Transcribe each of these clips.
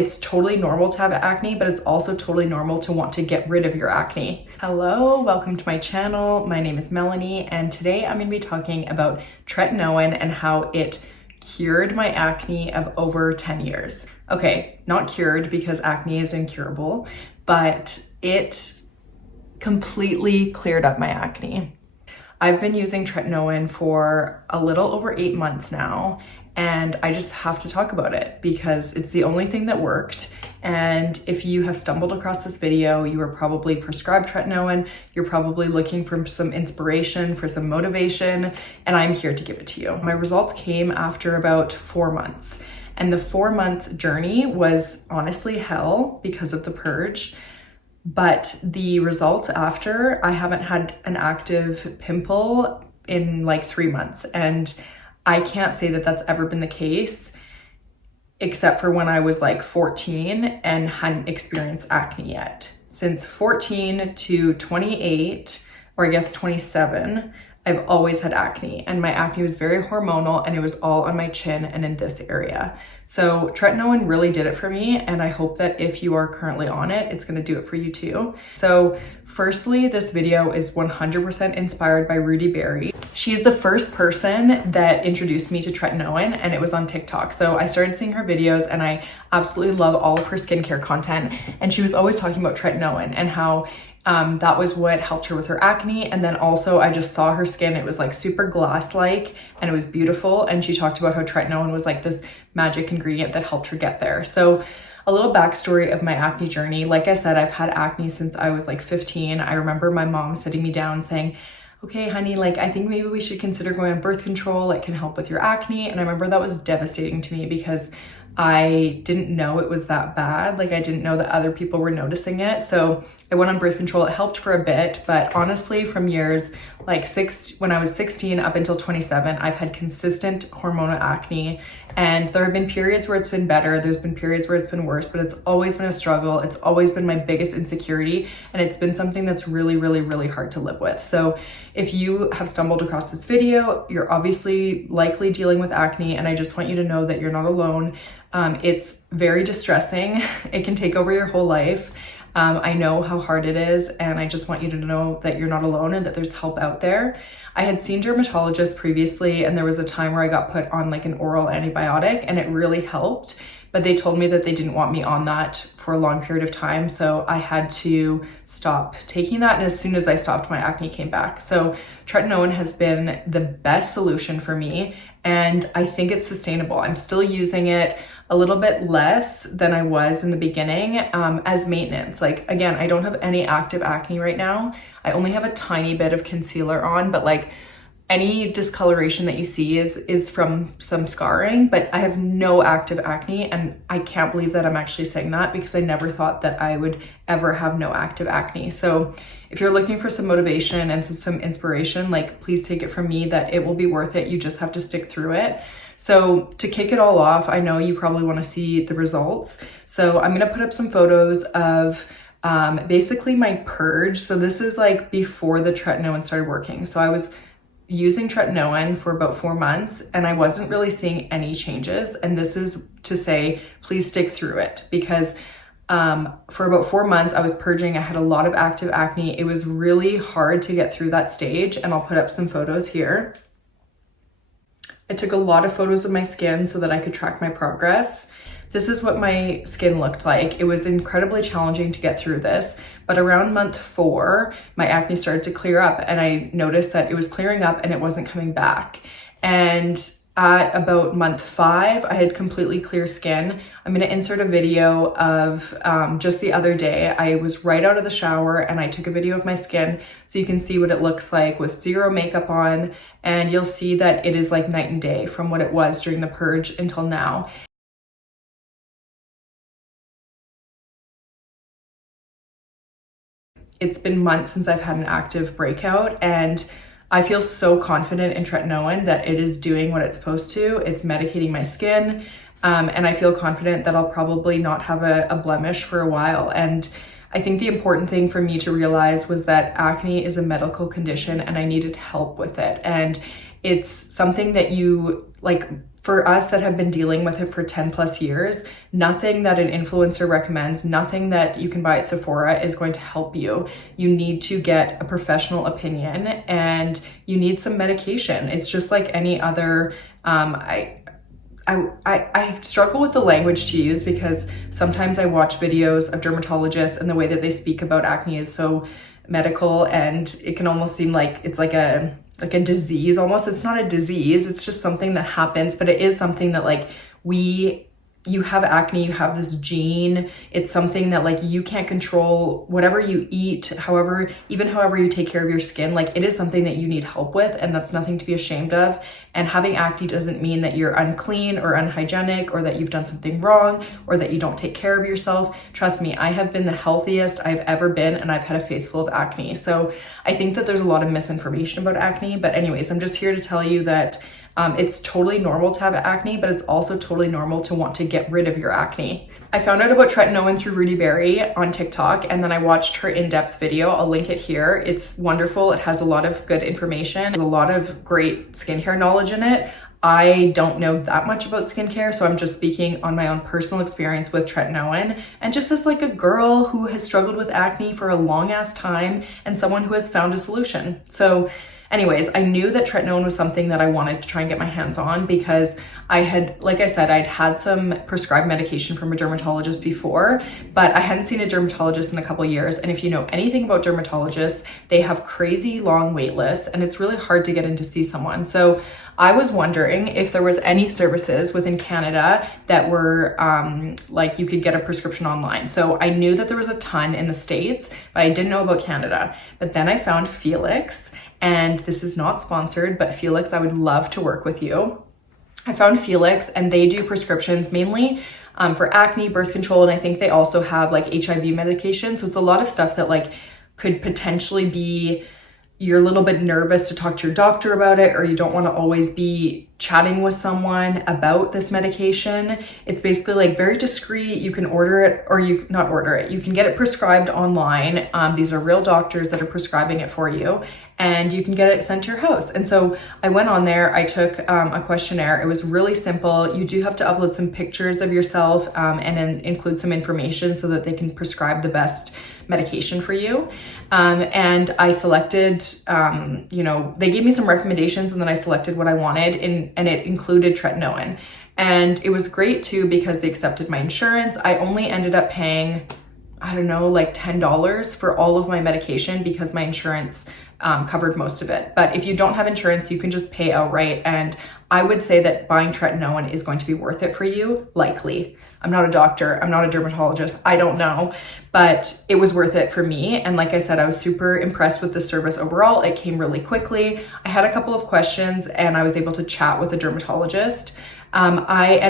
It's totally normal to have acne, but it's also totally normal to want to get rid of your acne. Hello, welcome to my channel. My name is Melanie, and today I'm gonna be talking about tretinoin and how it cured my acne of over 10 years. Okay, not cured because acne is incurable, but it completely cleared up my acne. I've been using tretinoin for a little over 8 months now, and I just have to talk about it because it's the only thing that worked. And if you have stumbled across this video, you are probably prescribed tretinoin, you're probably looking for some inspiration, for some motivation, and I'm here to give it to you. My results came after about 4 months, and the 4-month journey was honestly hell because of the purge. But the results after, I haven't had an active pimple in like 3 months, and I can't say that that's ever been the case except for when I was like 14 and hadn't experienced acne yet. Since 14 to 28, or I guess 27, I've always had acne, and my acne was very hormonal and it was all on my chin and in this area. So tretinoin really did it for me, and I hope that if you are currently on it, it's gonna do it for you too. So firstly, this video is 100% inspired by Rudy Berry. She's the first person that introduced me to tretinoin, and it was on TikTok. So I started seeing her videos and I absolutely love all of her skincare content. And she was always talking about tretinoin and how that was what helped her with her acne. And then also I just saw her skin, it was like super glass-like and it was beautiful. And she talked about how tretinoin was like this magic ingredient that helped her get there. So a little backstory of my acne journey. Like I said, I've had acne since I was like 15. I remember my mom sitting me down saying, okay, honey, like I think maybe we should consider going on birth control. It can help with your acne. And I remember that was devastating to me because I didn't know it was that bad. Like I didn't know that other people were noticing it. So I went on birth control. It helped for a bit, but honestly from years like when I was 16 up until 27, I've had consistent hormonal acne, and there have been periods where it's been better. There's been periods where it's been worse, but it's always been a struggle. It's always been my biggest insecurity, and it's been something that's really, really, really hard to live with. So if you have stumbled across this video, you're obviously likely dealing with acne, and I just want you to know that you're not alone. It's very distressing. It can take over your whole life. I know how hard it is, and I just want you to know that you're not alone and that there's help out there. I had seen dermatologists previously, and there was a time where I got put on like an oral antibiotic, and it really helped, but they told me that they didn't want me on that for a long period of time. So I had to stop taking that. And as soon as I stopped, my acne came back. So tretinoin has been the best solution for me, and I think it's sustainable. I'm still using it a little bit less than I was in the beginning as maintenance. Like again, I don't have any active acne right now. I only have a tiny bit of concealer on, but like any discoloration that you see is from some scarring, but I have no active acne, and I can't believe that I'm actually saying that because I never thought that I would ever have no active acne. So if you're looking for some motivation and some inspiration, like please take it from me that it will be worth it. You just have to stick through it. So to kick it all off, I know you probably want to see the results. So I'm going to put up some photos of basically my purge. So this is like before the tretinoin started working. So I was using tretinoin for about 4 months, and I wasn't really seeing any changes. And this is to say, please stick through it, because for about 4 months I was purging. I had a lot of active acne. It was really hard to get through that stage, and I'll put up some photos here. I took a lot of photos of my skin so that I could track my progress. This is what my skin looked like. It was incredibly challenging to get through this, but around month 4, my acne started to clear up, and I noticed that it was clearing up and it wasn't coming back. And at about month 5, I had completely clear skin. I'm gonna insert a video of just the other day. I was right out of the shower and I took a video of my skin so you can see what it looks like with zero makeup on, and you'll see that it is like night and day from what it was during the purge until now. It's been months since I've had an active breakout, and I feel so confident in tretinoin that it is doing what it's supposed to. It's medicating my skin, and I feel confident that I'll probably not have a blemish for a while. And I think the important thing for me to realize was that acne is a medical condition and I needed help with it. And it's something that you, like, for us that have been dealing with it for 10 plus years, nothing that an influencer recommends, nothing that you can buy at Sephora is going to help you. You need to get a professional opinion and you need some medication. It's just like any other, I struggle with the language to use because sometimes I watch videos of dermatologists and the way that they speak about acne is so medical and it can almost seem like it's like a disease almost. It's not a disease, it's just something that happens, but it is something that like you have acne, you have this gene, it's something that like you can't control. Whatever you eat, however you take care of your skin, like it is something that you need help with, and that's nothing to be ashamed of. And having acne doesn't mean that you're unclean or unhygienic or that you've done something wrong or that you don't take care of yourself. Trust me, I have been the healthiest I've ever been and I've had a face full of acne. So I think that there's a lot of misinformation about acne, but anyways, I'm just here to tell you that it's totally normal to have acne, but it's also totally normal to want to get rid of your acne. I found out about Tretinoin through Rudy Berry on TikTok, and then I watched her in-depth video. I'll link it here. It's wonderful. It has a lot of good information. There's a lot of great skincare knowledge in it. I don't know that much about skincare, so I'm just speaking on my own personal experience with Tretinoin, and just as like a girl who has struggled with acne for a long ass time and someone who has found a solution. So anyways, I knew that Tretinoin was something that I wanted to try and get my hands on because I had, like I said, I'd had some prescribed medication from a dermatologist before, but I hadn't seen a dermatologist in a couple years. And if you know anything about dermatologists, they have crazy long wait lists and it's really hard to get in to see someone. So I was wondering if there was any services within Canada that were like you could get a prescription online. So I knew that there was a ton in the States, but I didn't know about Canada. But then I found Felix, and this is not sponsored, but Felix, I would love to work with you. I found Felix and they do prescriptions mainly for acne, birth control, and I think they also have like HIV medication. So it's a lot of stuff that like could potentially be, you're a little bit nervous to talk to your doctor about it, or you don't want to always be chatting with someone about this medication. It's basically like very discreet. You can order it, or you not order it. You can get it prescribed online. These are real doctors that are prescribing it for you, and you can get it sent to your house. And so I went on there, I took a questionnaire. It was really simple. You do have to upload some pictures of yourself and then include some information so that they can prescribe the best medication for you. And I selected, they gave me some recommendations and then I selected what I wanted, and it included Tretinoin. And it was great too because they accepted my insurance. I only ended up paying, I don't know, like $10 for all of my medication because my insurance covered most of it. But if you don't have insurance, you can just pay outright. And I would say that buying Tretinoin is going to be worth it for you, likely. I'm not a doctor, I'm not a dermatologist, I don't know, but it was worth it for me. And like I said, I was super impressed with the service overall. It came really quickly. I had a couple of questions and I was able to chat with a dermatologist. I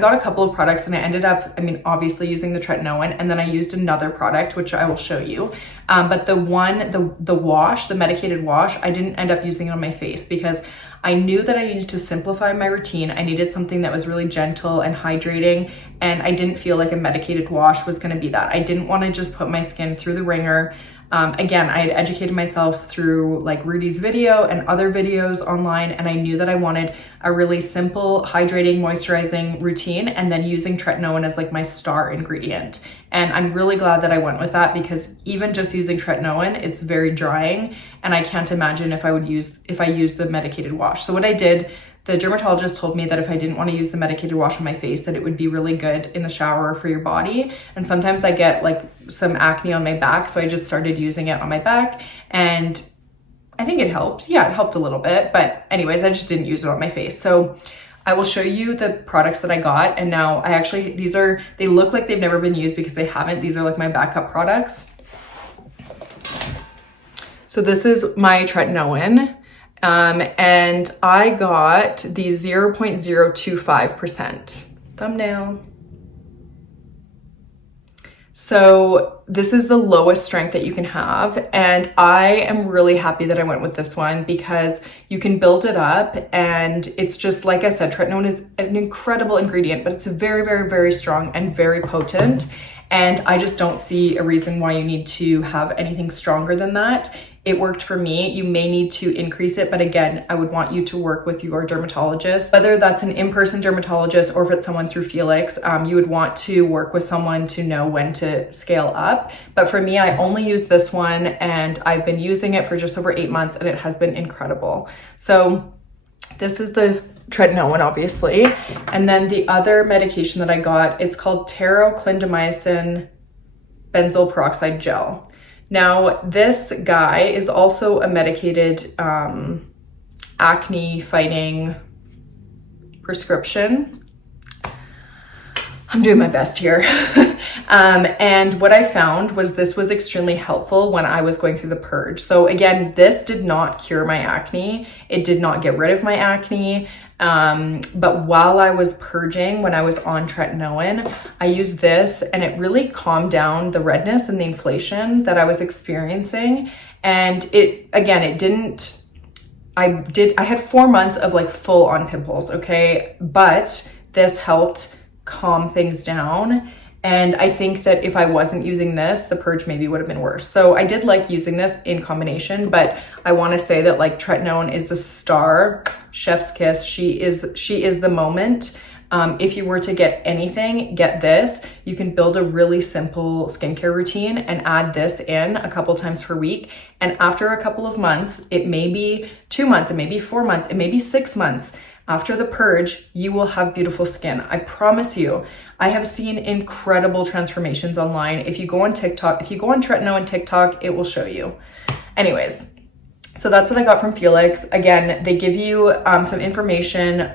got a couple of products and I ended up, obviously using the Tretinoin, and then I used another product, which I will show you. But the wash, the medicated wash, I didn't end up using it on my face because I knew that I needed to simplify my routine. I needed something that was really gentle and hydrating, and I didn't feel like a medicated wash was gonna be that. I didn't wanna just put my skin through the ringer. Again, I had educated myself through like Rudy's video and other videos online, and I knew that I wanted a really simple, hydrating, moisturizing routine, and then using Tretinoin as like my star ingredient. And I'm really glad that I went with that because even just using Tretinoin, it's very drying, and I can't imagine if I used the medicated wash. So what I did, the dermatologist told me that if I didn't want to use the medicated wash on my face, that it would be really good in the shower for your body. And sometimes I get like some acne on my back, so I just started using it on my back, and I think it helped. Yeah, it helped a little bit, but anyways, I just didn't use it on my face. So I will show you the products that I got, and now they look like they've never been used because they haven't. These are like my backup products. So this is my Tretinoin. And I got the 0.025% thumbnail. So this is the lowest strength that you can have. And I am really happy that I went with this one because you can build it up, and it's just, like I said, Tretinoin is an incredible ingredient, but it's very, very, very strong and very potent. And I just don't see a reason why you need to have anything stronger than that. It worked for me. You may need to increase it, but again, I would want you to work with your dermatologist. Whether that's an in-person dermatologist or if it's someone through Felix, you would want to work with someone to know when to scale up. But for me, I only use this one and I've been using it for just over 8 months and it has been incredible. So this is the Tretinoin, obviously. And then the other medication that I got, it's called clindamycin benzoyl peroxide gel. Now, this guy is also a medicated acne fighting prescription. I'm doing my best here. And what I found was this was extremely helpful when I was going through the purge. So again, this did not cure my acne. It did not get rid of my acne. But while I was purging, when I was on Tretinoin, I used this and it really calmed down the redness and the inflammation that I was experiencing. And I had 4 months of like full on pimples, okay? But this helped calm things down. And I think that if I wasn't using this, the purge maybe would have been worse. So I did like using this in combination, but I want to say that like Tretinoin is the star, chef's kiss. She is the moment. If you were to get anything, get this. You can build a really simple skincare routine and add this in a couple times per week. And after a couple of months, it may be 2 months, it may be 4 months, it may be 6 months. After the purge, you will have beautiful skin. I promise you. I have seen incredible transformations online. If you go on TikTok, if you go on Tretinoin TikTok, it will show you. Anyways, so that's what I got from Felix. Again, they give you some information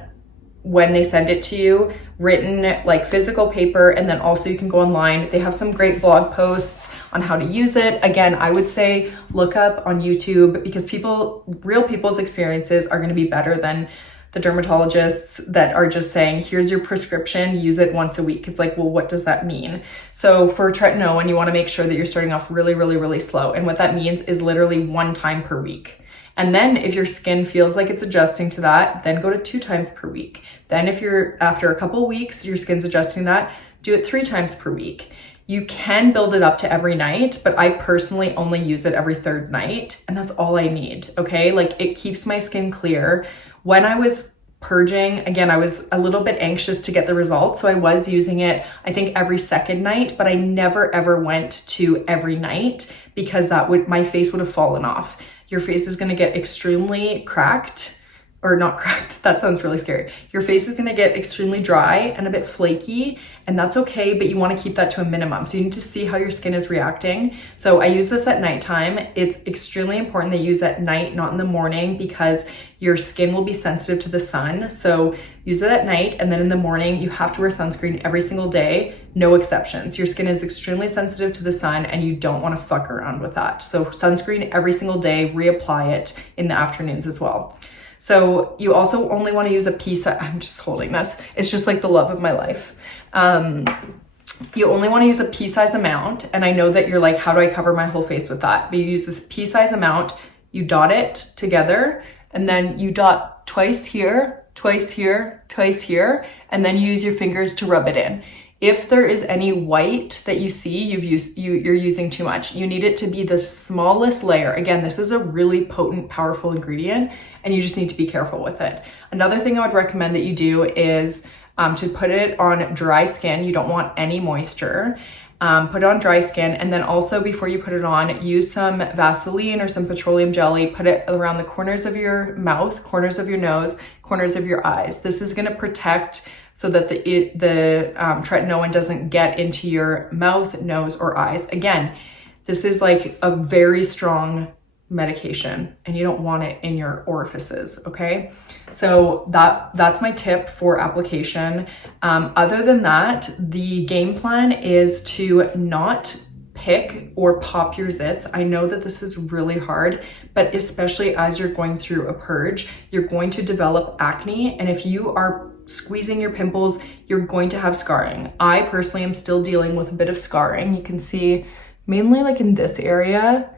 when they send it to you, written like physical paper, and then also you can go online. They have some great blog posts on how to use it. Again, I would say look up on YouTube because real people's experiences are going to be better than the dermatologists that are just saying, here's your prescription, use it once a week. It's like, well, what does that mean? So for Tretinoin, you want to make sure that you're starting off really, really, really slow. And what that means is literally 1 time per week. And then if your skin feels like it's adjusting to that, then go to 2 times per week. Then if after a couple weeks, your skin's adjusting that, do it 3 times per week. You can build it up to every night, but I personally only use it every 3rd night. And that's all I need, okay? Like it keeps my skin clear. When I was purging, again, I was a little bit anxious to get the results. So I was using it, I think every 2nd night, but I never ever went to every night because my face would have fallen off. Your face is going to get extremely cracked. Or not cracked, that sounds really scary. Your face is gonna get extremely dry and a bit flaky, and that's okay, but you wanna keep that to a minimum. So you need to see how your skin is reacting. So I use this at nighttime. It's extremely important that you use at night, not in the morning, because your skin will be sensitive to the sun. So use it at night, and then in the morning, you have to wear sunscreen every single day, no exceptions. Your skin is extremely sensitive to the sun, and you don't wanna fuck around with that. So sunscreen every single day, reapply it in the afternoons as well. So you also only want to use a piece. I'm just holding this. It's just like the love of my life. You only want to use a pea-size amount. And I know that you're like, how do I cover my whole face with that? But you use this pea-size amount, you dot it together, and then you dot twice here, twice here, twice here, and then you use your fingers to rub it in. If there is any white that you see, you're using too much. You need it to be the smallest layer. Again, this is a really potent, powerful ingredient, and you just need to be careful with it. Another thing I would recommend that you do is to put it on dry skin. You don't want any moisture. Put it on dry skin, and then also before you put it on, use some Vaseline or some petroleum jelly. Put it around the corners of your mouth, corners of your nose, corners of your eyes. This is going to protect so that the Tretinoin doesn't get into your mouth, nose, or eyes. Again, this is like a very strong medication and you don't want it in your orifices, okay? So that's my tip for application. Other than that, the game plan is to not pick or pop your zits. I know that this is really hard, but especially as you're going through a purge, you're going to develop acne, and if you are squeezing your pimples, you're going to have scarring. I personally am still dealing with a bit of scarring. You can see mainly like in this area.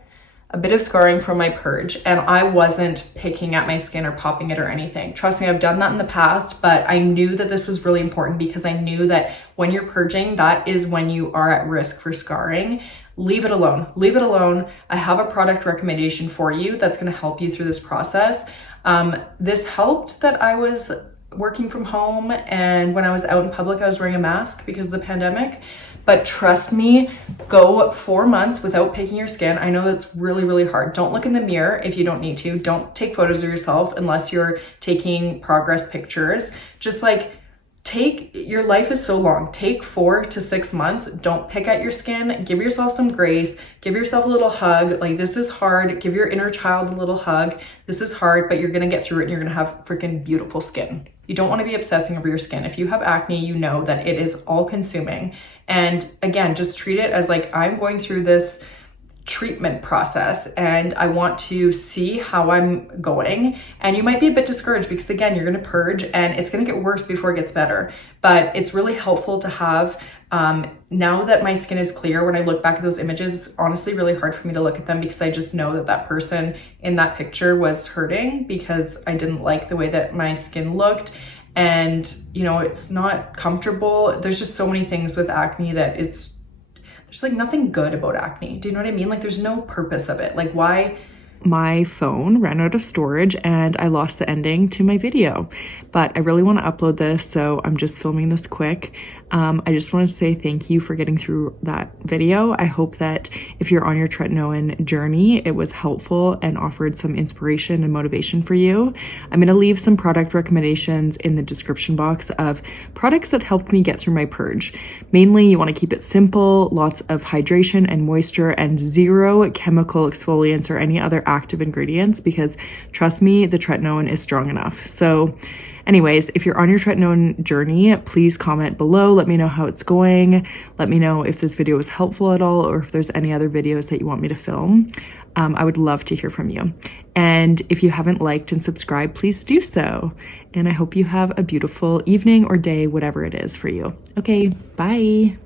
a bit of scarring from my purge, and I wasn't picking at my skin or popping it or anything. Trust me, I've done that in the past, but I knew that this was really important because I knew that when you're purging, that is when you are at risk for scarring. Leave it alone. Leave it alone. I have a product recommendation for you that's going to help you through this process. This helped that I was working from home, and when I was out in public, I was wearing a mask because of the pandemic. But trust me, go 4 months without picking your skin. I know that's really, really hard. Don't look in the mirror if you don't need to. Don't take photos of yourself unless you're taking progress pictures. Just like your life is so long. Take 4 to 6 months. Don't pick at your skin. Give yourself some grace. Give yourself a little hug. Like, this is hard. Give your inner child a little hug. This is hard, but you're gonna get through it and you're gonna have freaking beautiful skin. You don't want to be obsessing over your skin. If you have acne, you know that it is all consuming. And again, just treat it as like, I'm going through this treatment process and I want to see how I'm going. And you might be a bit discouraged because again, you're going to purge and it's going to get worse before it gets better. But it's really helpful to have, now that my skin is clear, when I look back at those images, it's honestly really hard for me to look at them because I just know that that person in that picture was hurting because I didn't like the way that my skin looked. And, you know, it's not comfortable. There's just so many things with acne that there's like nothing good about acne. Do you know what I mean? Like, there's no purpose of it. Like, why? My phone ran out of storage and I lost the ending to my video, but I really want to upload this, so I'm just filming this quick. I just want to say thank you for getting through that video. I hope that if you're on your tretinoin journey, it was helpful and offered some inspiration and motivation for you. I'm going to leave some product recommendations in the description box of products that helped me get through my purge. Mainly, you want to keep it simple, lots of hydration and moisture, and 0 chemical exfoliants or any other active ingredients, because trust me, the tretinoin is strong enough. So anyways, if you're on your tretinoin journey, please comment below. Let me know how it's going. Let me know if this video was helpful at all or if there's any other videos that you want me to film. I would love to hear from you. And if you haven't liked and subscribed, please do so. And I hope you have a beautiful evening or day, whatever it is for you. Okay, bye.